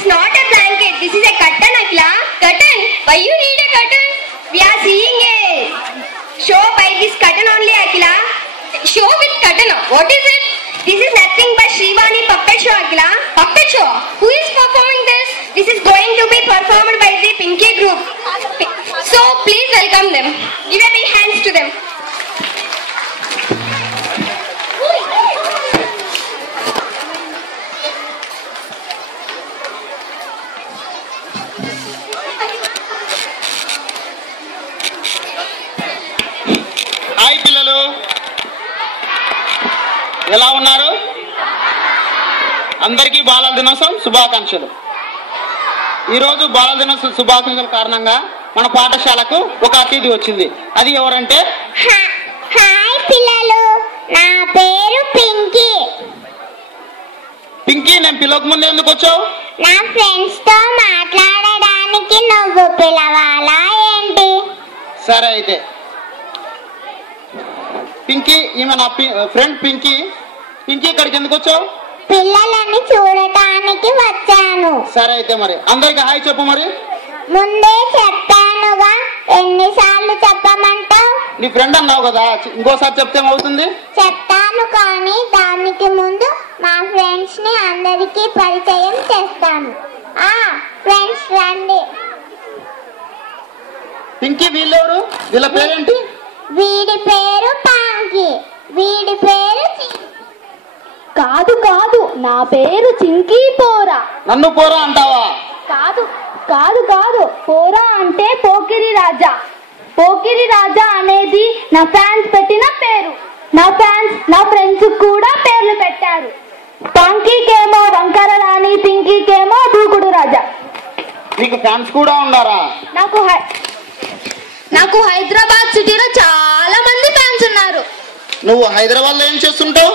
is not a blanket. This is a curtain, Akhila. Curtain? Why you need a curtain? We are seeing a show by this curtain only, Akhila. Show with curtain. What is it? This is nothing but Shrivani puppet show, Akhila. Puppet show? Who is performing this? This is going to be performed by the Pinky group. So please welcome them. Give a big hands to them. Hi పిల్లలు, ఎలా ఉన్నారు? అందరికీ బాలల దినోత్సవం శుభాకాంక్షలు. ఈరోజు బాలల దినోత్సవం శుభాకాంక్షల కారణంగా మన పాఠశాలకు ఒక అతిథి వచ్చింది. అది ఎవరంటే, హాయ్ పిల్లలు, నా పేరు పింకీ. పింకీ, నేను పిలవక ముందు ఎందుకు వచ్చావు? నా ఫ్రెండ్స్ తో మాట్లాడడానికి నువ్వు పిలవాలా ఏంటి? సరే అయితే. పింకీ, ఈమె నా ఫ్రెండ్ పింకీ. పింకీ, ఇక్కడికి ఎందుకు వచ్చావు? పిల్లలని చూడటానికి వచ్చాను. సరే అయితే, మరి అందరికి హాయ్ చెప్పు. మరి ముందే చెప్పానుగా, ఎన్నిసార్లు చెప్పమంటావు? నీ ఫ్రెండ్ అన్నావు కదా, ఇంకోసారి చెప్తే ఏమవుతుంది? చెప్తాను, కానీ దానికి ముందు మా ఫ్రెండ్స్ ని అందరికీ పరిచయం చేస్తాను. ఫ్రెండ్స్ రండి. పింకీ, వీళ్ళెవరు? వీళ్ళ పేరేంటి? వీడి పేరు పాంకి, వీడి పేరు కాదు కాదు, నా పేరు చింకీ పోరా. నన్ను పోరా అంటావా? కాదు కాదు కాదు, పోరా అంటే పోకిరి రాజా. పోకిరి రాజా అనేది నా ఫ్యాన్స్ పెట్టిన పేరు. నా ఫ్యాన్స్ నా ఫ్రెండ్స్ కూడా పేర్లు పెట్టారు. పాంకీకేమో వంకర రాణి, పింకీకేమో దూకుడు రాజా. నీకు ఫ్యాన్స్ కూడా ఉన్నారా? నాకు హైదరాబాద్ సిటీలో చాలా మంది ఫ్యాన్స్ ఉన్నారు. నువ్వు హైదరాబాద్ లో ఏం చేస్తుంటావు?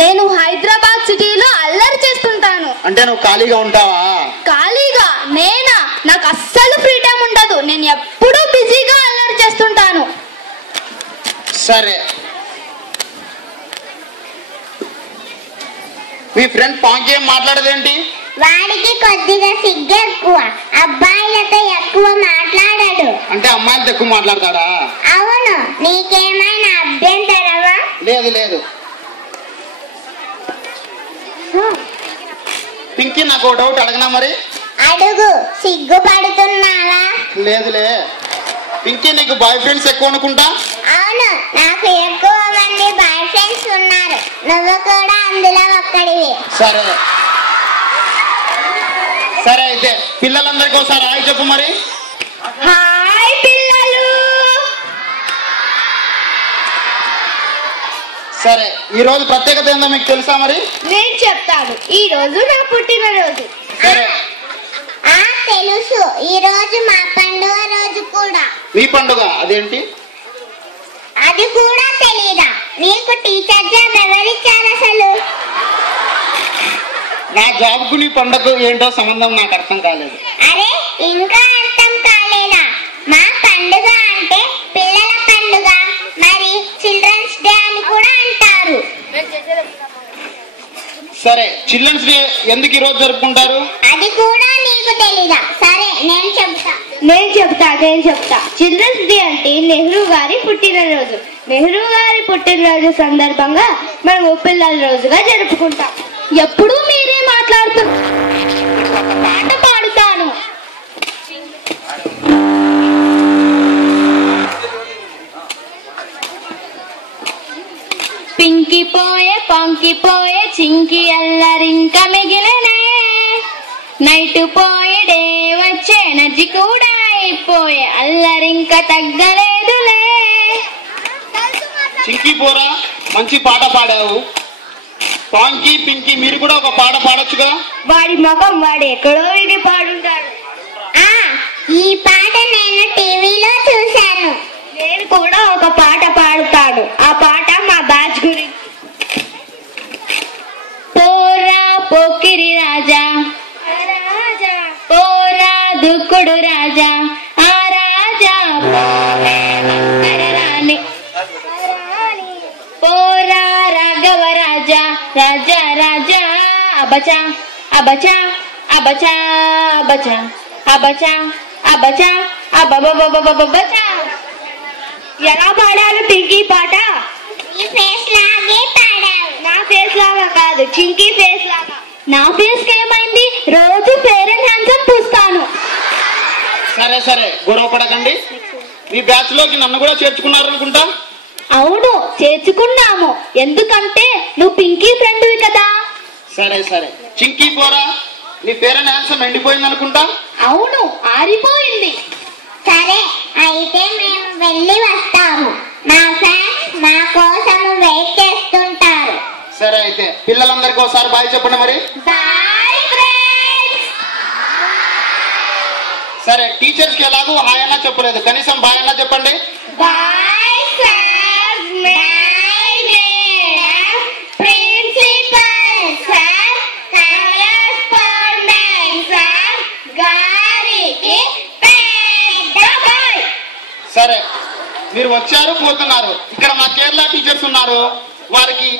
నేను హైదరాబాద్ సిటీలో అల్లరి చేస్తుంటాను. అంటే నువ్వు ఖాళీగా ఉంటావా? ఖాళీగా నేనా? నాకు అస్సలు ఫ్రీ టైం ఉండదు. నేను ఎప్పుడూ బిజీగా అల్లరి చేస్తుంటాను. సరే, మీ ఫ్రెండ్ పాంకి ఏం మాట్లాడదేంటి? వాడికి కొద్దిగా సిగ్గు ఎక్కువ, అబ్బాయిలతో ఎక్కువ మాట్లాడాడు. అంటే అమ్మాయిలతో ఎక్కువ మాట్లాడతాడా? అవును, నీకేమైనా అభ్యంతరమా? లేదు లేదు. పింకీ, నాకు ఒక డౌట్ అడగనా? మరి అడుగు. సిగ్గుపడుతున్నావా? లేదులే. పింకీ, నీకు బాయ్ ఫ్రెండ్స్ ఎక్కువ అనుకుంటా? అవును, నాకు ఎక్కువ మంది బాయ్ ఫ్రెండ్స్ ఉన్నారు. నువ్వు కూడా అందులో ఒక్కడివి. సరే సరే అయితే, పిల్లలందరికీ ఒకసారి హాయ్ చెప్పు. మరి హాయ్ పిల్లలు. సరే, ఈ రోజు ప్రత్యేకత ఏందో మీకు తెలుసా? మరి నేను చెప్తాను. ఈ రోజు నా పుట్టినరోజు. సరే. తెలుసు, ఈ రోజు మా పండుగ రోజు కూడా. మీ పండుగ అదేంటి? అది కూడా తెలీదా? నీకు టీచర్ జాబ్ ఎవరిచ్చారు అసలు? నా జాబ్ కు నీ పండుగ ఏంటో సంబంధం నాకు అర్థం కాలేదు. అరే, ఇంకా అర్థం కాలేదా? మా పండుగ అంటే పిల్లల పండుగ, మరి చిల్డ్రన్స్ డే అని కూడా అంటారు. సరే, చిల్డ్రన్స్ డే ఎందుకు ఈ రోజు జరుపుకుంటారు? అది కూడా నీకు తెలీదా? సరే, నేను చెప్తా. చిల్డ్రన్స్ డే అంటే నెహ్రూ గారి పుట్టినరోజు. నెహ్రూ గారి పుట్టినరోజు సందర్భంగా మనం పిల్లల రోజుగా జరుపుకుంటాం. ఎప్పుడూ మీరే మాట్లాడుతున్నారు. పాట పాడుతాను. పింకి పోయే పంకి పోయే, చింకి అల్లరింక మిగిలినే. నైట్ పోయే డే వచ్చే, ఎనర్జీ కూడా అయిపోయే, అల్లరింక తగ్గలేదులే. చింకీ పోరా, మంచి పాట పాడావు. పాంకీ, పింకీ, మీరు కూడా ఒక పాట పాడొచ్చు కదా? వాడి ముఖం వాడు ఎక్కడో ఇది పాడుంటాడు. ఈ పాట నేను టీవీలో చూశాను. నేను కూడా ఒక పాట పాడుతాడు. ఆ పాట మా బ్యాచ్ గురించి. పోరా పోకిరి రాజా, పోరా దుక్కుడు రాజా, ఆ రాజా రాణి. పోరా రాఘవ రాజా, రాజా రాజా, అబచా అబచా అబచా అబచా అబచా అబచా అబబబబబబచా. ఎలా పాడారు పింకీ పాట? ఈ ఫేస్ లాగే పాడావు. నా ఫేస్ లాగా కాదు, చింకీ ఫేస్ లాగా. నా ఫేస్ కి ఏమైంది? రోజు ఫెయిర్ అండ్ హ్యాండ్సమ్ పూస్తాను. సరే సరే, గొడవ పడకండి. మీ బ్యాచ్ లోకి నన్ను కూడా చేర్చుకున్నారు అనుకుంటా. అవును, చేర్చుకున్నాము. ఎందుకంటే నువ్వు పింకీ ఫ్రెండ్వి కదా. సరే సరే, చింకీ పోరా, నీ పేరు హ్యాండ్సమ్ ఎండిపోయింది అనుకుంటా. అవును, ఆరిపోయింది. సరే, అయితే మేము వెళ్ళి వస్తాము. మా ఫ్రెండ్స్ మా కోసము వెయిట్ చేస్తుంటారు. సరే అయితే పిల్లలందరికీ ఒకసారి బాయ్ చెప్పండి మరి. Bye friends. సరే, టీచర్స్ కి ఎలాగో హాయ్ అన్నా చెప్పలేదు, కనీసం బాయ్ అన్నా చెప్పండి. Bye sir. My name principal sir, correspondent sir గారికి పెద్ద బాయ్. సరే, మీరు వచ్చారు పోతున్నారు. ఇక్కడ మా కేరళ టీచర్స్ ఉన్నారు, వారికి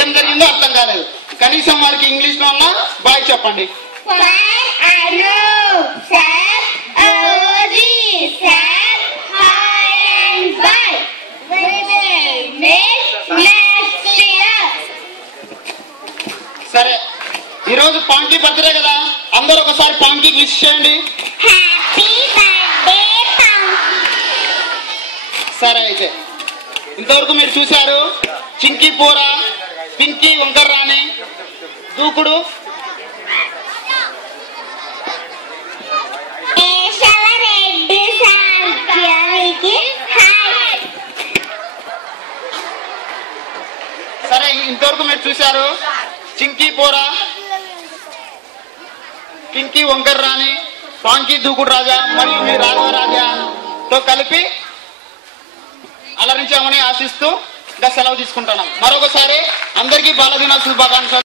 ఏం జరిగిందో అర్థం కాలేదు. కనీసం వారికి ఇంగ్లీష్ లో ఉన్నా బాయ్ చెప్పండి. Sir Anoop sir, OG sir, hi and bye. We will meet next year. సరే, ఈరోజు పాంకీ బర్త్డే కదా, అందరూ ఒకసారి పాంకీకి విష్ చేయండి. Happy birthday ponky. సరే అయితే ఇంతవరకు మీరు చూశారు చింకీ పోరా, పింకీ వంకర్ రాణి, దూకుడు, కేశవరెడ్డి సార్ గారికి హాయ్. సరే ఇంతవరకు మీరు చూశారు చింకీ పోరా, పింకీ వంకర్ రాణి, పాంకీ దూకుడు రాజా మరియు మీ రాఘవ రాజాతో కలిపి అలరించామని ఆశిస్తూ ఇంకా సెలవు తీసుకుంటున్నాం. మరొకసారి అందరికీ బాలదిన శుభాకాంక్షలు.